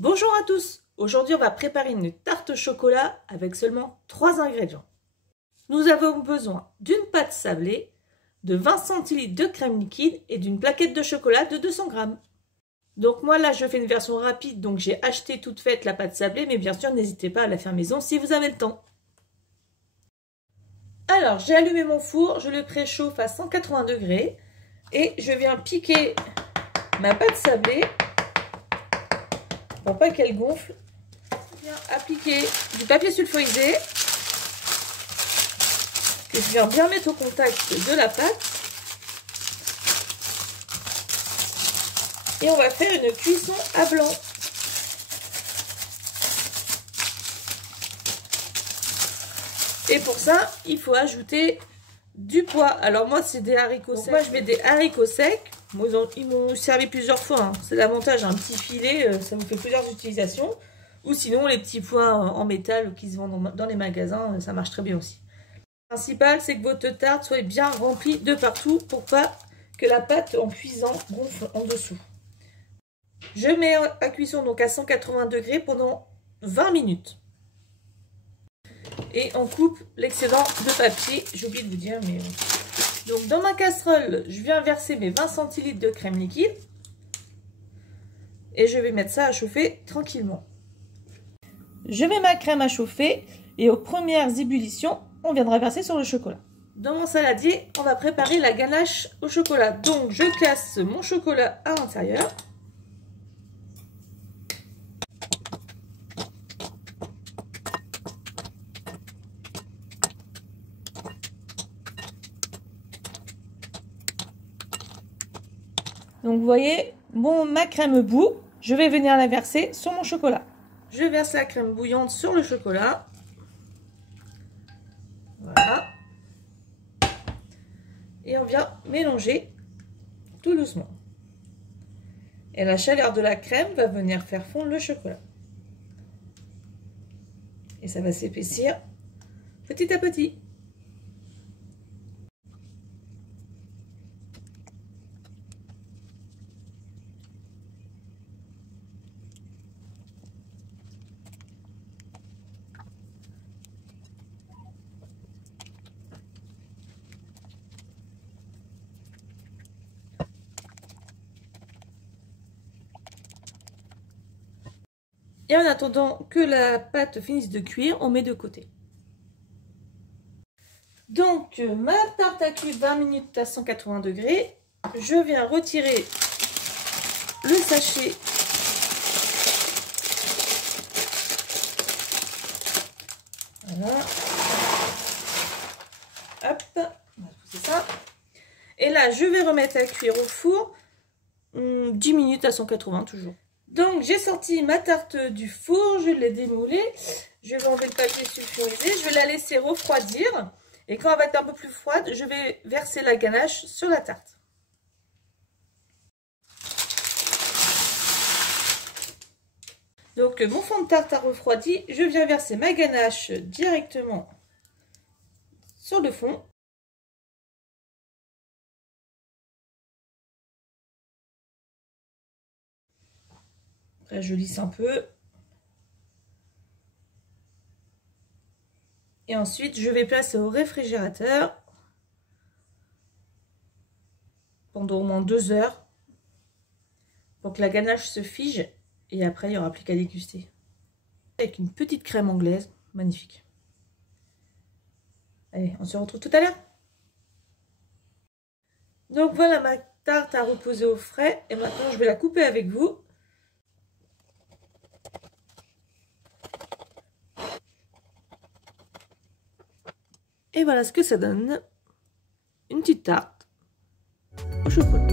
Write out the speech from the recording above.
Bonjour à tous! Aujourd'hui, on va préparer une tarte au chocolat avec seulement 3 ingrédients. Nous avons besoin d'une pâte sablée, de 20 centilitres de crème liquide et d'une plaquette de chocolat de 200 g. Donc moi là, je fais une version rapide, donc j'ai acheté toute faite la pâte sablée, mais bien sûr, n'hésitez pas à la faire maison si vous avez le temps. Alors, j'ai allumé mon four, je le préchauffe à 180 degrés et je viens piquer ma pâte sablée. Pour pas qu'elle gonfle, je viens appliquer du papier sulfurisé que je viens bien mettre au contact de la pâte. Et on va faire une cuisson à blanc. Et pour ça, il faut ajouter du pois. Alors moi, c'est des haricots secs. Moi, je mets des haricots secs. Ils m'ont servi plusieurs fois, hein. C'est l'avantage, un petit filet, ça vous fait plusieurs utilisations. Ou sinon, les petits pois en métal qui se vendent dans les magasins, ça marche très bien aussi. Le principal, c'est que votre tarte soit bien remplie de partout pour pas que la pâte en cuisant gonfle en dessous. Je mets à cuisson donc à 180 degrés pendant 20 minutes. Et on coupe l'excédent de papier, j'ai oublié de vous dire, mais... Donc dans ma casserole, je viens verser mes 20 centilitres de crème liquide. Et je vais mettre ça à chauffer tranquillement. Je mets ma crème à chauffer et aux premières ébullitions, on viendra verser sur le chocolat. Dans mon saladier, on va préparer la ganache au chocolat. Donc je casse mon chocolat à l'intérieur. Donc vous voyez, ma crème bout, je vais venir la verser sur mon chocolat. Je verse la crème bouillante sur le chocolat. Voilà. Et on vient mélanger tout doucement. Et la chaleur de la crème va venir faire fondre le chocolat. Et ça va s'épaissir petit à petit. Et en attendant que la pâte finisse de cuire, on met de côté. Donc, ma tarte a cuit 20 minutes à 180 degrés. Je viens retirer le sachet. Voilà. Hop, on va pousser ça. Et là, je vais remettre à cuire au four 10 minutes à 180 toujours. Donc j'ai sorti ma tarte du four, je l'ai démoulée, je vais enlever le papier sulfurisé, je vais la laisser refroidir et quand elle va être un peu plus froide, je vais verser la ganache sur la tarte. Donc mon fond de tarte a refroidi, je viens verser ma ganache directement sur le fond. Après, je lisse un peu. Et ensuite, je vais placer au réfrigérateur pendant au moins 2 heures pour que la ganache se fige. Et après, il n'y aura plus qu'à déguster. Avec une petite crème anglaise, magnifique. Allez, on se retrouve tout à l'heure. Donc voilà, ma tarte a reposé au frais. Et maintenant, je vais la couper avec vous. Et voilà ce que ça donne, une petite tarte au chocolat.